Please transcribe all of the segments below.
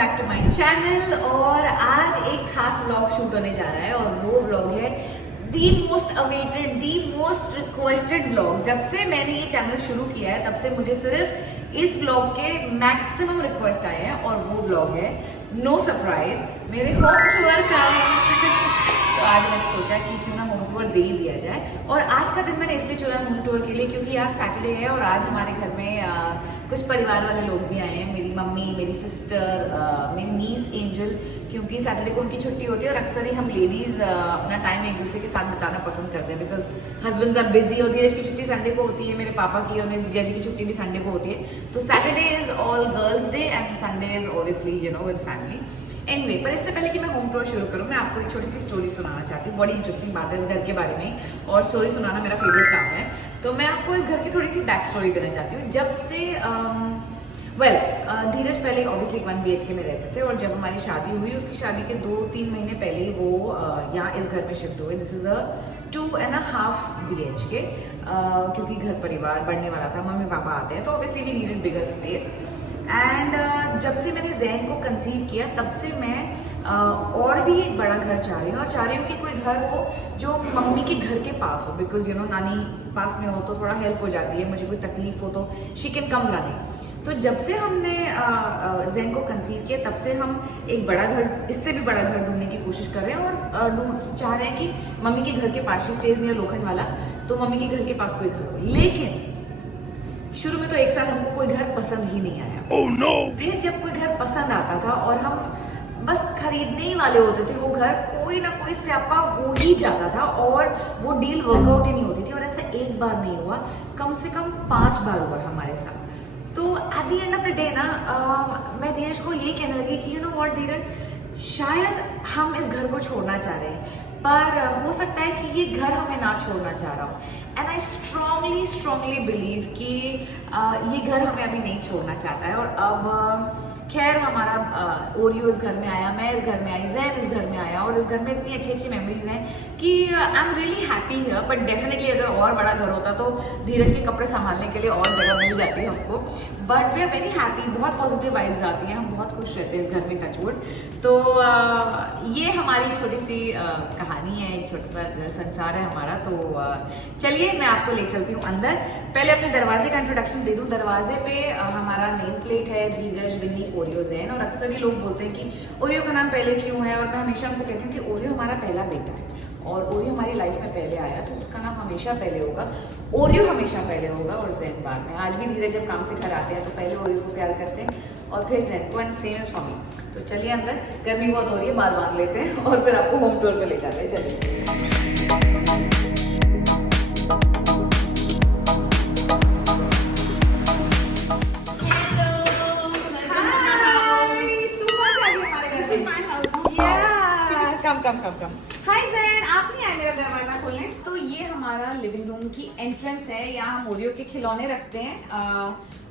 Back to my channel. और आज एक खास व्लॉग शूट होने जा रहा है और वो व्लॉग है the most awaited, the most requested vlog. जब से मैंने ये चैनल शुरू किया है तब से मुझे सिर्फ इस व्लॉग के मैक्सिमम रिक्वेस्ट आए हैं और वो व्लॉग है नो सरप्राइज, मेरे होम टूर का। तो आज मैंने सोचा कि क्यों ना होम टूर दे ही दिया जाए। और आज का दिन मैंने इसलिए चुना होम टूर के लिए क्योंकि आज सैटरडे है और आज हमारे घर में कुछ परिवार वाले लोग भी आए हैं। मेरी मम्मी, मेरी सिस्टर, मेरी नीस एंजल, क्योंकि सैटरडे को उनकी छुट्टी होती है और अक्सर ही हम लेडीज़ अपना टाइम एक दूसरे के साथ बिताना पसंद करते हैं बिकॉज हस्बैंड्स आर बिजी। और धीरज की छुट्टी संडे को होती है, मेरे पापा की और मेरी जीजा जी की छुट्टी भी संडे को होती है। तो Saturday is all girls day and Sunday is obviously with family. Anyway, पर इससे पहले कि मैं होम टूर शुरू करूँ, मैं आपको एक छोटी सी स्टोरी सुनाना चाहती हूँ। बड़ी इंटरेस्टिंग बात है इस घर के बारे में और स्टोरी सुनाना मेरा फेवरेट काम है। तो मैं आपको इस घर की थोड़ी सी बैक स्टोरी देना चाहती हूँ। जब से धीरज पहले ऑब्वियसली 1 BHK में रहते थे और जब हमारी शादी हुई, उसकी शादी के 2-3 महीने पहले ही वो यहाँ इस घर में शिफ्ट हुए। दिस इज़ अ 2.5 BHK, क्योंकि घर परिवार बढ़ने वाला था, मम्मी पापा आते हैं तो obviously we needed bigger space. And जब से मैंने जैन को कंसीव किया तब से मैं और भी एक बड़ा घर चाह रही हूँ और चाह रही हूँ कि कोई घर हो जो मम्मी के घर के पास हो, बिकॉज नानी पास में हो तो थोड़ा हेल्प हो जाती है, मुझे कोई तकलीफ हो तो शी कैन कम लाने। तो जब से हमने जैन को कंसीव किया तब से हम एक बड़ा घर, इससे भी बड़ा घर ढूंढने की कोशिश कर रहे हैं और चाह रहे हैं कि मम्मी के घर के पास, ही स्टेज नियर लोखंड वाला, तो मम्मी के घर के पास कोई घर हो। लेकिन शुरू में तो 1 साल हमको कोई घर पसंद ही नहीं आया। Oh, no! फिर जब कोई घर पसंद आता था और हम बस खरीदने ही वाले होते थे, वो घर कोई ना कोई स्यापा हो ही जाता था और वो डील वर्कआउट ही नहीं होती थी। और ऐसा एक बार नहीं हुआ, कम से कम 5 बार हुआ हमारे साथ। तो at the end of the day मैं धीरज को यही कहने लगी कि यू नो व्हाट धीरज, शायद हम इस घर को छोड़ना चाह रहे हैं पर हो सकता है कि ये घर हमें ना छोड़ना चाह रहा हो। एंड आई स्ट्रांगली बिलीव कि ये घर हमें अभी नहीं छोड़ना चाहता है। और अब खैर हमारा ओरियो इस घर में आया, मैं इस घर में आई, जैन इस घर में आया और इस घर में इतनी अच्छी मेमोरीज हैं कि I am really happy here. But definitely अगर और बड़ा घर होता तो धीरज के कपड़े संभालने के लिए और जगह मिल जाती है हमको। But we are very happy, बहुत पॉजिटिव वाइब्स आती हैं, हम बहुत खुश रहते हैं इस घर में, टचवुड। तो ये हमारी छोटी सी कहानी है, एक छोटा सा घर संसार है हमारा। तो चलिए मैं आपको ले चलती हूँ अंदर। पहले अपने दरवाजे का इंट्रोडक्शन दे दूँ। दरवाजे पे हमारा नेम प्लेट है धीरज विन्नी ओरियो जैन। और अक्सर ही लोग बोलते हैं कि ओरियो का नाम पहले क्यों है, और मैं हमेशा उनको कहती हूँ कि ओरियो हमारा पहला बेटा है और ओरियो हमारी लाइफ में पहले आया तो उसका नाम हमेशा पहले होगा, ओरियो हमेशा पहले होगा और जैन बाद में। आज भी धीरज जब काम से घर आते हैं तो पहले ओरियो को प्यार करते हैं और फिर जैन को, and same is for me. तो चलिए अंदर, गर्मी बहुत हो रही है, बाल बांध लेते हैं और फिर आपको होम टूर पे ले जाते हैं। चलिए। कम। हाय जैन, आप नहीं आए मेरा दरवाजा खोलने? तो ये हमारा लिविंग रूम की एंट्रेंस है। यहाँ हम ओरियो के खिलौने रखते हैं।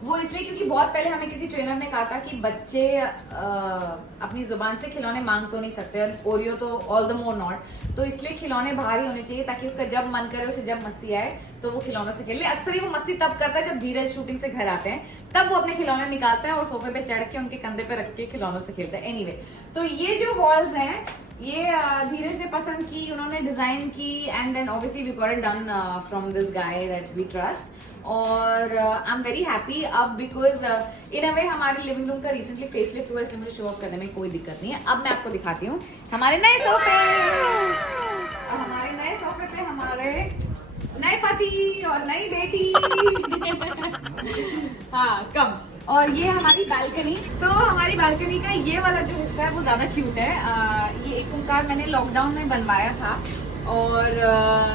वो इसलिए क्योंकि बहुत पहले हमें किसी ट्रेनर ने कहा था कि बच्चे अपनी जुबान से खिलौने मांग तो नहीं सकते और ओरियो तो ऑल द मोर नॉट। तो इसलिए खिलौने बाहर ही होने चाहिए ताकि उसका जब मन करे, उसे जब मस्ती आए तो वो खिलौनों से खेले। अक्सर ही वो मस्ती तब करता है जब धीरज शूटिंग से घर आते हैं, तब वो अपने खिलौने निकालते हैं और सोफे पे चढ़ के उनके कंधे पे रख के खिलौनों से खेलते हैं। एनीवे, तो ये जो वॉल्स हैं ये धीरज ने पसंद की, उन्होंने डिजाइन की and then obviously we got it done from this guy that we trust. और आई एम वेरी हैप्पी अब बिकॉज इन अ वे हमारे लिविंग रूम का रिसेंटली फेसलिफ्ट हुआ, इसलिए मुझे शो ऑफ करने में कोई दिक्कत नहीं है। अब मैं आपको दिखाती हूँ हमारे नए सोफे। हमारे नए सोफे पे हमारे नए पति और नई बेटी। हाँ, कम। और ये हमारी बालकनी। तो हमारी बालकनी का ये वाला जो हिस्सा है वो ज्यादा क्यूट है। ये एक ओंकार मैंने लॉकडाउन में बनवाया था और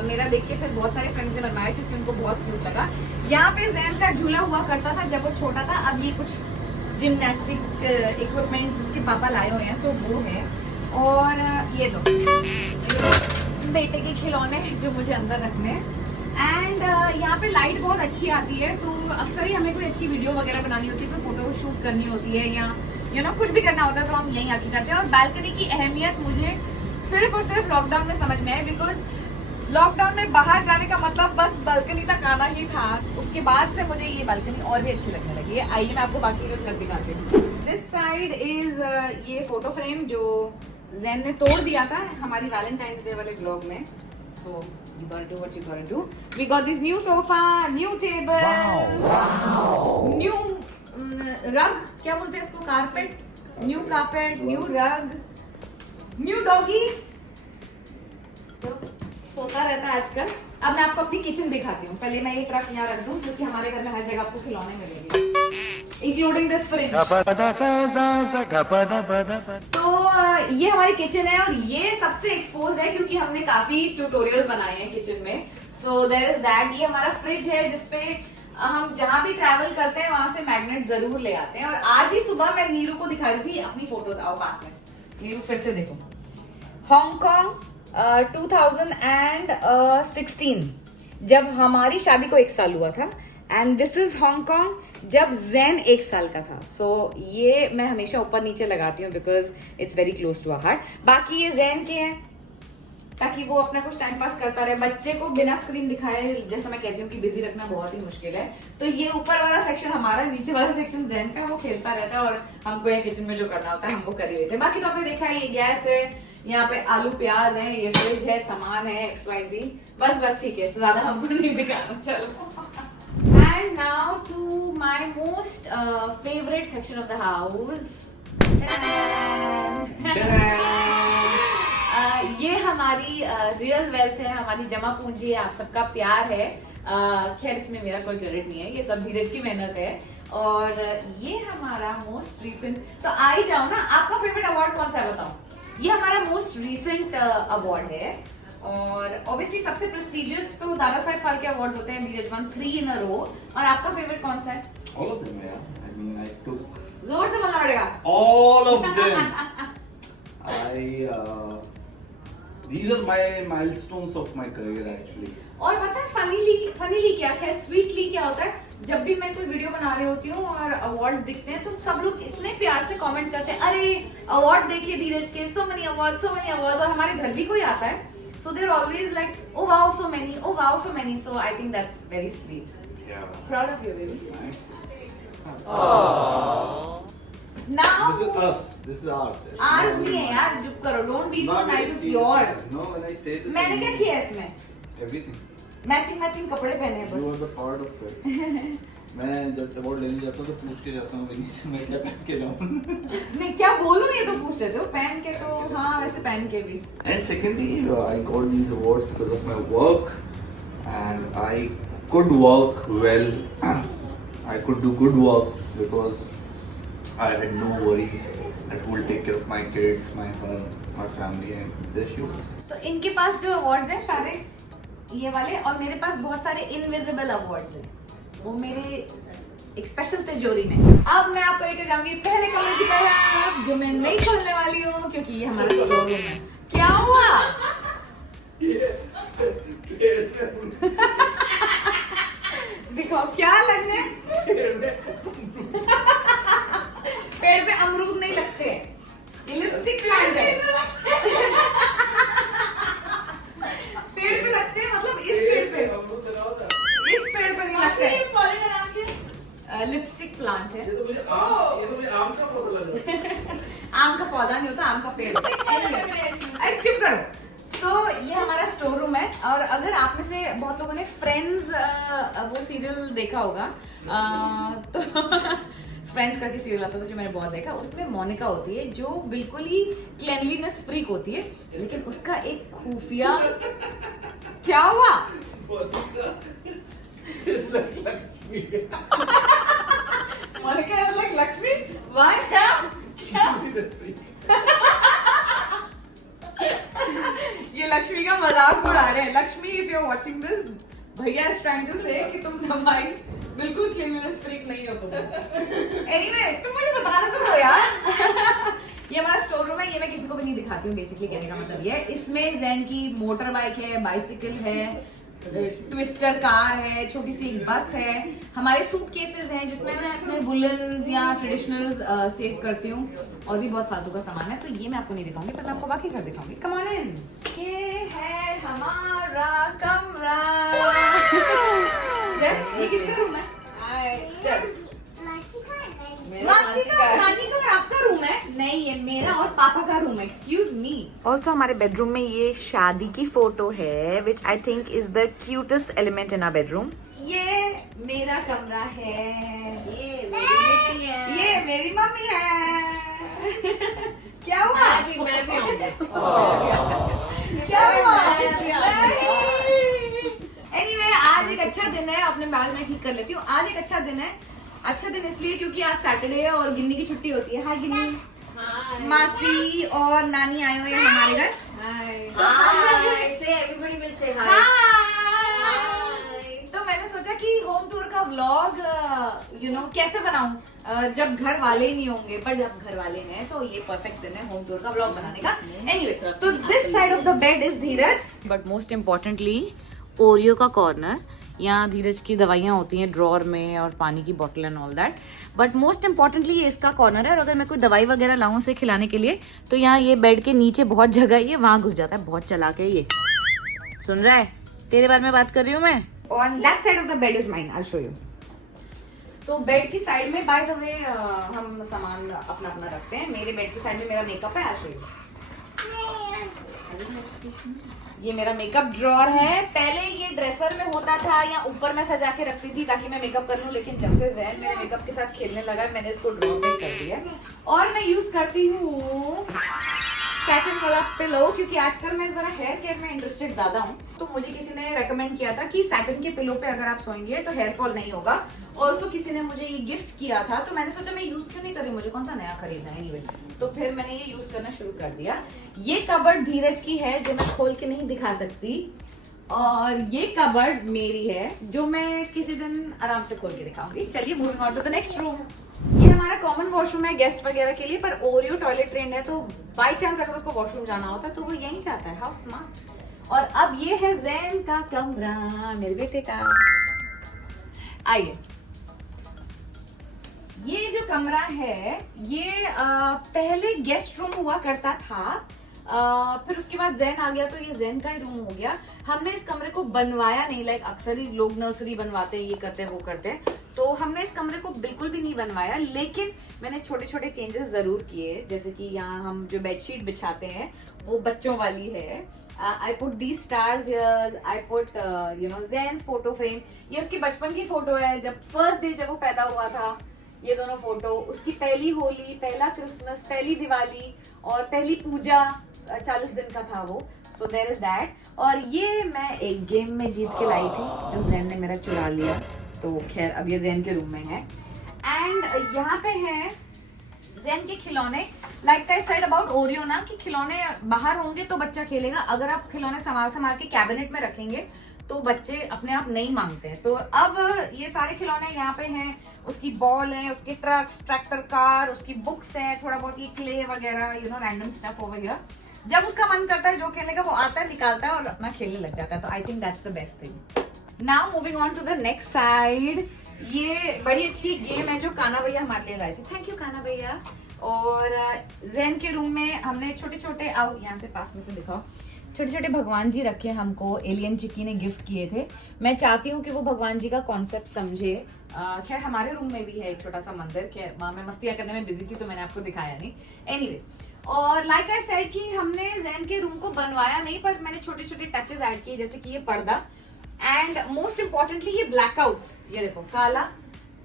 मेरा देख के फिर बहुत सारे फ्रेंड्स ने बनवाया क्योंकि उनको बहुत क्यूट लगा। यहाँ पे जैन का झूला हुआ करता था जब वो छोटा था। अब ये कुछ जिम्नास्टिक इक्विपमेंट जिसके पापा लाए हुए हैं तो वो है। और ये लो बेटे के खिलौने जो मुझे अंदर रखने हैं। एंड यहाँ पे लाइट बहुत अच्छी आती है तो अक्सर ही हमें कोई अच्छी वीडियो वगैरह बनानी होती है, कोई फोटो शूट करनी होती है या कुछ भी करना होता है तो हम यहीं आके करते हैं। और बालकनी की अहमियत मुझे सिर्फ और सिर्फ लॉकडाउन में समझ में है बिकॉज लॉकडाउन में बाहर जाने का मतलब बस बालकनी तक आना ही था। उसके बाद से मुझे ये बालकनी और भी अच्छी लगने लगी है। आइए मैं आपको बाकी का घर दिखाती हूँ। दिस साइड इज ये फोटो फ्रेम जो जैन ने तोड़ दिया था हमारी वैलेंटाइंस डे वाले ब्लॉग में। So you gotta do what you gotta do. We got this new sofa, new table, new rug, क्या बोलते हैं इसको, कारपेट, न्यू कारपेट, न्यू रग, न्यू डॉगी। तो सोता रहता है आजकल। अब मैं आपको अपनी किचन दिखाती हूँ। पहले मैं ये ट्रक यहाँ रख दूँ क्योंकि हमारे घर में हर जगह आपको खिलौने मिलेंगे, इंक्लूडिंग दिस फ्रिज। तो ये हमारी किचन है और ये सबसे एक्सपोज है क्योंकि हमने काफी ट्यूटोरियल्स बनाए हैं किचन में। So there is that. ये हमारा फ्रिज है जिसपे हम जहां भी ट्रैवल करते हैं वहां से मैग्नेट जरूर ले आते हैं। और आज ही सुबह मैं नीरू को दिखा रही थी अपनी फोटोज। आओ पास में, नीरू फिर से देखो। हांगकांग 2016 जब हमारी शादी को 1 साल हुआ था, एंड दिस इज हांगकांग जब जैन 1 साल का था। सो ये मैं हमेशा ऊपर नीचे लगाती हूँ because it's very close to our heart. बाकी ये जैन के हैं ताकि वो अपना कुछ टाइम पास करता रहे। बच्चे को बिना स्क्रीन दिखाए, जैसा मैं कहती हूँ कि बिजी रखना बहुत ही मुश्किल है। तो ये ऊपर वाला सेक्शन हमारा, नीचे वाला सेक्शन जैन का, वो खेलता रहता है और हमको ये किचन में जो करना होता है हम वो कर ही लेते हैं। बाकी तो आपने देखा है, ये गैस है, यहाँ पे आलू प्याज है, ये फ्रिज है, सामान है XYZ। बस ठीक है, ज्यादा हमको नहीं दिखाना। चलो। And now to my most favorite section of the house. ये हमारी रियल वेल्थ है, हमारी जमा पूंजी है, आप सबका प्यार है। खैर इसमें मेरा कोई क्रेडिट नहीं है, ये सब धीरज की मेहनत है। और ये हमारा मोस्ट रीसेंट, तो आ ही जाओ ना, आपका फेवरेट अवार्ड कौन सा है बताओ। ये हमारा मोस्ट रीसेंट अवार्ड है और ऑब्वियसली सबसे प्रेस्टिजियस तो दादा साहब फाल्के अवार्ड्स होते हैं, धीरज वन 3 in a row। और आपका फेवरेट कौन सा है? All of them, yeah. I mean, I took जोर से बोलना पड़ेगा। all of them. These are my milestones of my career actually. और पता है फनीली क्या, खैर स्वीटली क्या होता है, जब भी मैं कोई वीडियो बना रही होती हूँ और अवार्ड्स दिखते हैं तो सब लोग इतने प्यार से कमेंट करते हैं, अरे अवार्ड देखिए धीरज के, सो मेनी अवार्ड्स। और हमारे घर भी कोई आता है, so they're always like, oh wow so many, oh wow so many, so I think that's very sweet. Yeah. Proud of you, baby. This is Now us. This is ours. It's ours not नहीं है mine. यार, चुप करो, don't be so Not very nice, it's serious, yours. man. No, when I say this, मैंने I क्या mean किया है इसमें? everything. मैचिंग कपड़े पहने हैं You are the बस। part of it. मैं जब अवार्ड लेने जाता हूँ तो पूछ के जाता हूँ विनी से, मैं क्या पहन के जाऊँ। नहीं क्या बोलूं, ये तो पूछ लेते हो, पहन के तो हाँ, वैसे पहन के भी। And secondly, I got these awards because of my work, and I could work well. I could do good work because I had no worries at who will take care of my kids, my home, my family, and their shoes. तो इनके पास जो awards हैं सारे ये वाले, और मेरे पास बहुत सारे इनविजिबल अवार्ड्स हैं, वो मेरे एक स्पेशल तिजोरी में। अब मैं आपको लेकर जाऊंगी पहले कमरे की तरफ, जो मैं नहीं खोलने वाली हूँ क्योंकि ये हमारा स्टोर रूम है। क्या हुआ? दिखाओ क्या लगने। पेड़ पे अमरूद नहीं लगते, ये लिपस्टिक प्लांट है। पेड़ पे लगते हैं, मतलब इस पेड़ पे, इस पेड़ पे नहीं लगते। लिपस्टिक प्लांट है। ये तो मुझे आम का पौधा लग रहा है। आम का पौधा नहीं होता, आम का पेड़। अरे चुप करो। सो ये हमारा स्टोर रूम है। और अगर आप में से बहुत लोगों ने फ्रेंड्स वो सीरियल देखा होगा, तो फ्रेंड्स करके सीरियल आता था जो मैंने बहुत देखा, उसमें मोनिका होती है जो बिल्कुल ही क्लेनलीनेस फ्रीक होती है, लेकिन उसका एक खुफिया क्या हुआ? Monica is like Lakshmi. Why? क्या? ये लक्ष्मी का मजाक उड़ा रहे हैं। Lakshmi, if you are watching this, भैया इज ट्राइंग टू से कि तुम सफाई बिल्कुल क्लीनलीनेस फ्रीक नहीं हो तुम। एनीवे, तुम मुझे बताना तो दो यार। ये हमारा स्टोर रूम है, ये मैं किसी को भी नहीं दिखाती हूँ, बेसिकली कहने का मतलब ये है। इसमें जैन की मोटर बाइक है, बाइसिकल है, ट्विस्टर कार है, छोटी सी एक बस है, हमारे सूट केसेस हैं जिसमें मैं अपने वुलन्स या ट्रेडिशनल्स सेव करती हूँ, और भी बहुत फालतू का सामान है। तो ये मैं आपको नहीं दिखाऊंगी, पर मैं आपको बाकी घर दिखाऊंगी। कम ऑन इन, ये है हमारा कमरा। ये किसका रूम है? मासी का, नानी का और आपका रूम है? नहीं, ये मेरा और पापा का रूम है। Excuse me. ऑल्सो हमारे बेडरूम में ये शादी की फोटो है, which I think is the cutest element in our bedroom. ये मेरा कमरा है, ये मेरी बेटी है, ये मेरी मम्मी है। क्या हुआ? मैं भी आऊंगी। क्या हुआ? एनीवे, आज एक अच्छा दिन है। अपने बाल में ठीक कर लेती हूँ। आज एक अच्छा दिन है। अच्छा दिन इसलिए क्योंकि आज सैटरडे है और गिन्नी की छुट्टी होती है। हाय गिन्नी। मासी और नानी आए हुए हैं हमारे घर। तो मैंने सोचा कि होम टूर का व्लॉग कैसे बनाऊं जब घर वाले ही नहीं होंगे, पर जब घर वाले हैं तो ये परफेक्ट दिन है होम टूर का व्लॉग बनाने का। एनीवे, तो this side of the bed is Dheeraj, but most importantly Oreo का कॉर्नर। यहाँ धीरज की दवाइयाँ होती हैं ड्रॉर में, और पानी की बोतल and all that, but most importantly ये इसका कॉर्नर है। और अगर मैं कोई दवाई वगैरह लाऊं उसे खिलाने के लिए तो यहाँ ये बेड के नीचे बहुत जगह है, ये वहां घुस जाता है। बहुत चालाक है ये। सुन रहा है? तेरे बारे में बात कर रही हूँ मैं। On that side of the bed is mine, I will show you. तो बेड की साइड में, बाय द वे, हम सामान अपना अपना रखते हैं। मेरे बेड की साइड में मेरा मेकअप है, आई विल शो यू। ये मेरा मेकअप ड्रॉर है। पहले ये ड्रेसर में होता था या ऊपर मैं सजा के रखती थी ताकि मैं मेकअप कर लूं, लेकिन जब से ज़ैन मेरे मेकअप के साथ खेलने लगा मैंने इसको ड्रॉर में कर दिया। और मैं यूज करती हूँ सैटिन वाला पिलो, क्योंकि आजकल मैं जरा हेयर केयर में इंटरेस्टेड ज्यादा हूँ। तो मुझे किसी ने रेकमेंड किया था कि सैटिन के पिलो पे अगर आप सोएंगे तो हेयर फॉल नहीं होगा। ऑल्सो किसी ने मुझे ये गिफ्ट किया था, तो मैंने सोचा मैं यूज क्यों नहीं करी, मुझे कौन सा नया खरीदना है। एनीवे, तो फिर मैंने ये यूज करना शुरू कर दिया। ये कबर्ड धीरज की है जो मैं खोल के नहीं दिखा सकती, और ये कबर्ड मेरी है जो मैं किसी दिन आराम से खोल के दिखाऊंगी। चलिए, moving on to the next room. ये हमारा कॉमन वॉशरूम है गेस्ट वगैरह के लिए, पर ओरियो टॉयलेट ट्रेंड है, तो बाय चांस अगर उसको वॉशरूम जाना होता है तो वो यहीं जाता है। How smart. और अब ये है ज़ैन का कमरा, मेरे बेटे का। आइए, ये जो कमरा है ये पहले गेस्ट रूम हुआ करता था, फिर उसके बाद ज़ैन आ गया तो ये ज़ैन का ही रूम हो गया। हमने इस कमरे को बनवाया नहीं, लाइक अक्सर ही लोग नर्सरी बनवाते हैं, ये करते हैं वो करते हैं, तो हमने इस कमरे को बिल्कुल भी नहीं बनवाया। लेकिन मैंने छोटे छोटे चेंजेस जरूर किए, जैसे कि यहाँ हम जो बेडशीट बिछाते हैं वो बच्चों वाली है। I put the stars here, I put Zain's photo frame. ये उसकी बचपन की फोटो है, जब फर्स्ट डे जब वो पैदा हुआ था, ये दोनों फोटो। उसकी पहली होली, पहला क्रिसमस, पहली दिवाली और पहली पूजा 40 दिन का था वो। So there is that. और ये मैं एक गेम में जीत के लाई थी जो ज़ैन ने मेरा चुरा लिया, तो खैर अब ये ज़ैन के रूम में है। एंड यहाँ पे है ज़ैन के खिलौने। Like I said about Oreo ना, कि खिलौने बाहर होंगे तो बच्चा खेलेगा, अगर आप खिलौने संभाल संभाल के कैबिनेट में रखेंगे तो बच्चे अपने आप नहीं मांगते हैं। तो अब ये सारे खिलौने यहाँ पे हैं। उसकी बॉल है, उसके ट्रक्स, ट्रैक्टर, कार, उसकी बुक्स है, थोड़ा बहुत ये क्ले वगैरह, रैंडम स्टफ ओवर हियर। जब उसका मन करता है जो खेलने का वो आता है, निकालता है और अपना खेलने लग जाता है। तो I think that's the best thing. Now moving on to the next side. ये बड़ी अच्छी गेम है जो काना भैया हमारे लिए लाए थे। थैंक यू काना भैया। और ज़ैन के रूम में हमने छोटे छोटे, आओ यहाँ से पास में से दिखाओ, छोटे छोटे भगवान जी रखे हमको, एलियन चिक्की ने गिफ्ट किए थे। मैं चाहती हूँ कि वो भगवान जी का कॉन्सेप्ट समझे। खैर हमारे रूम में भी है एक छोटा सा मंदिर, खैर वहाँ मैं मस्तियाँ करने में बिजी थी तो मैंने आपको दिखाया नहीं। एनीवे, और लाइक आई सेड कि हमने ज़ैन के रूम को बनवाया नहीं, पर मैंने छोटे छोटे टचेस ऐड किए, जैसे कि ये पर्दा, एंड मोस्ट इम्पोर्टेंटली ये ब्लैकआउट्स। ये देखो, काला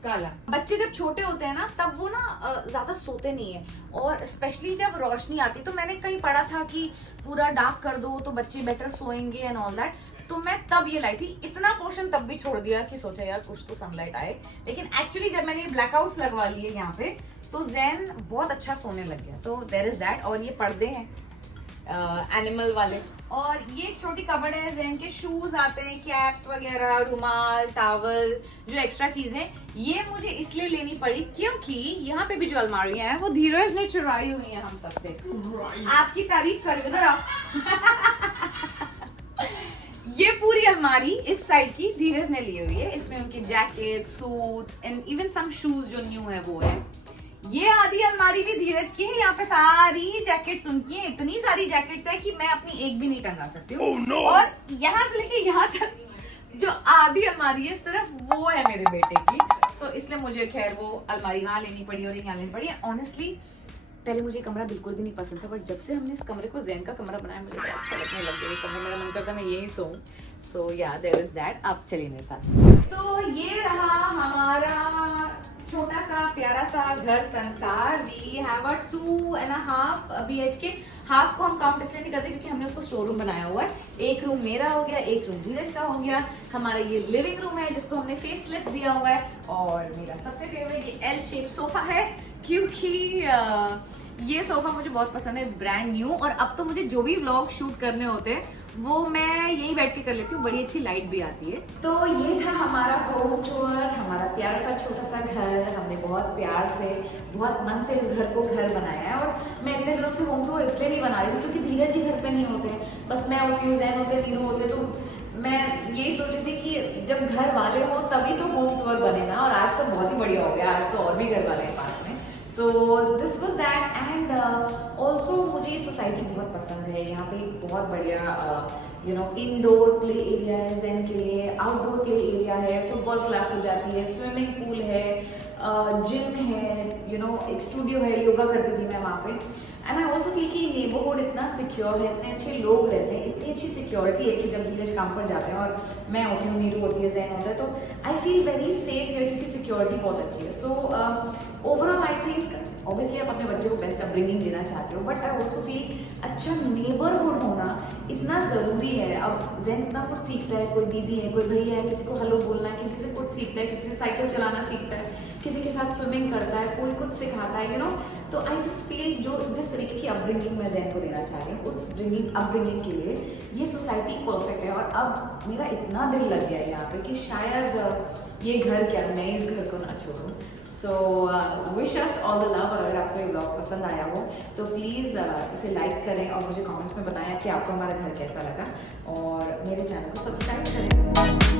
काला। बच्चे जब छोटे होते हैं ना तब वो ना ज्यादा सोते नहीं है, और स्पेशली जब रोशनी आती, तो मैंने कहीं पढ़ा था कि पूरा डार्क कर दो तो बच्चे बेटर सोएंगे एंड ऑल दैट। तो मैं तब ये लाई थी। इतना पोर्शन तब भी छोड़ दिया कि सोचा यार कुछ तो सनलाइट आए, लेकिन एक्चुअली जब मैंने ये ब्लैकआउट्स लगवा लिए यहाँ पे तो ज़ैन बहुत अच्छा सोने लग गया। तो देयर इज दैट। और ये पर्दे हैं एनिमल वाले, और ये एक छोटी कबर्ड है। ज़ैन के शूज आते हैं, कैप्स वगैरह, रुमाल, टावल, जो एक्स्ट्रा चीजें, ये मुझे इसलिए लेनी पड़ी क्योंकि यहाँ पे भी जो अलमारियां हैं वो धीरज ने चुराई हुई हैं हम सबसे। आपकी तारीफ कर, इधर आओ। ये पूरी अलमारी इस साइड की धीरज ने ली हुई है। इसमें उनकी jacket, suit and even some shoes जो न्यू है वो है। ये आधी अलमारी भी धीरज की है। यहाँ पे सारी जैकेट्स उनकी हैं। इतनी सारी जैकेट्स है कि मैं अपनी एक भी नहीं टंगा सकती हूँ। no. और यहाँ से लेके यहाँ तक जो आधी अलमारी है सिर्फ वो है मेरे बेटे की। सो इसलिए मुझे खैर वो अलमारी यहाँ लेनी पड़ी और यहाँ लेनी पड़ी। ऑनेस्टली पहले मुझे कमरा बिल्कुल भी नहीं पसंद था, बट जब से हमने इस कमरे को ज़ैन का कमरा बनाया मुझे बहुत अच्छा लगने लग गया। कमरा मेरा मन करता मैं यही सोऊं। सो या देयर इज दैट। अब चलिए मेरे साथ। तो ये रहा हमारा छोटा सा प्यारा सा घर संसार। We have a 2.5 BHK। Half को हम काउंट इसलिए नहीं करते क्योंकि हमने उसको स्टोर रूम बनाया हुआ है। एक रूम मेरा हो गया, एक रूम धीरज का हो गया। हमारा ये लिविंग रूम है जिसको हमने फेस लिफ्ट दिया हुआ है। और मेरा सबसे फेवरेट ये एल शेप सोफा है क्योंकि ये सोफा मुझे बहुत पसंद है। It's brand new. और अब तो मुझे जो भी व्लॉग शूट करने होते हैं वो मैं यहीं बैठ के कर लेती हूँ। बड़ी अच्छी लाइट भी आती है। तो ये था हमारा होम टूर, हमारा प्यारा सा छोटा सा घर। हमने बहुत प्यार से, बहुत मन से इस घर को घर बनाया है। और मैं इतने दिनों से होम टूर इसलिए नहीं बना रही थी क्योंकि धीरज जी घर पे नहीं होते। बस मैं होती हूँ, ज़ैन होते, नीरू होते। तो मैं यही सोच रही थी कि जब घर वाले हो तभी तो होम टूर बनेगा। और आज तो बहुत ही बढ़िया हो गया। आज तो और भी घर वाले हैं पास में। So this was that. And also मुझे ये सोसाइटी बहुत पसंद है। यहाँ पे एक बहुत बढ़िया इंडोर प्ले एरिया है ज़ैन के लिए, आउटडोर प्ले एरिया है, फुटबॉल क्लास हो जाती है, स्विमिंग पूल है, जिम है, एक स्टूडियो है, योगा करती थी मैं वहाँ पे। एंड आई ऑल्सो फील कि नेबरहुड इतना सिक्योर है, इतने अच्छे लोग रहते हैं, इतनी अच्छी सिक्योरिटी है कि जब धीरज काम पर जाते हैं और मैं होती हूँ, नीरू होती है, ज़ैन होता है, तो आई फील वेरी सेफ है क्योंकि सिक्योरिटी बहुत अच्छी है। So overall I think obviously आप अपने बच्चे को बेस्ट अपब्रिंगिंग देना चाहते हो, बट आई ऑल्सो फील अच्छा नेबरहुड होना इतना ज़रूरी है। अब ज़ैन इतना कुछ सीखता है, कोई दीदी है, कोई भैया है, किसी को हेलो बोलना है, किसी से कुछ सीखता है, किसी से साइकिल चलाना सीखता है, किसी के साथ स्विमिंग करता है, कोई कुछ सिखाता है, तो आई जस्ट फील जो जिस तरीके की अपब्रिंगिंग मैं ज़ैन को देना चाह रही हूँ उस अपब्रिंगिंग के लिए ये सोसाइटी परफेक्ट है। और अब मेरा इतना दिल लग गया है यहाँ पे कि शायद ये घर क्या, मैं इस घर को ना छोड़ूँ। So wish us all the love. और अगर आपको ये ब्लॉग पसंद आया हो तो प्लीज़ इसे लाइक करें और मुझे कमेंट्स में बताएं कि आपको हमारा घर कैसा लगा। और मेरे चैनल को सब्सक्राइब करें।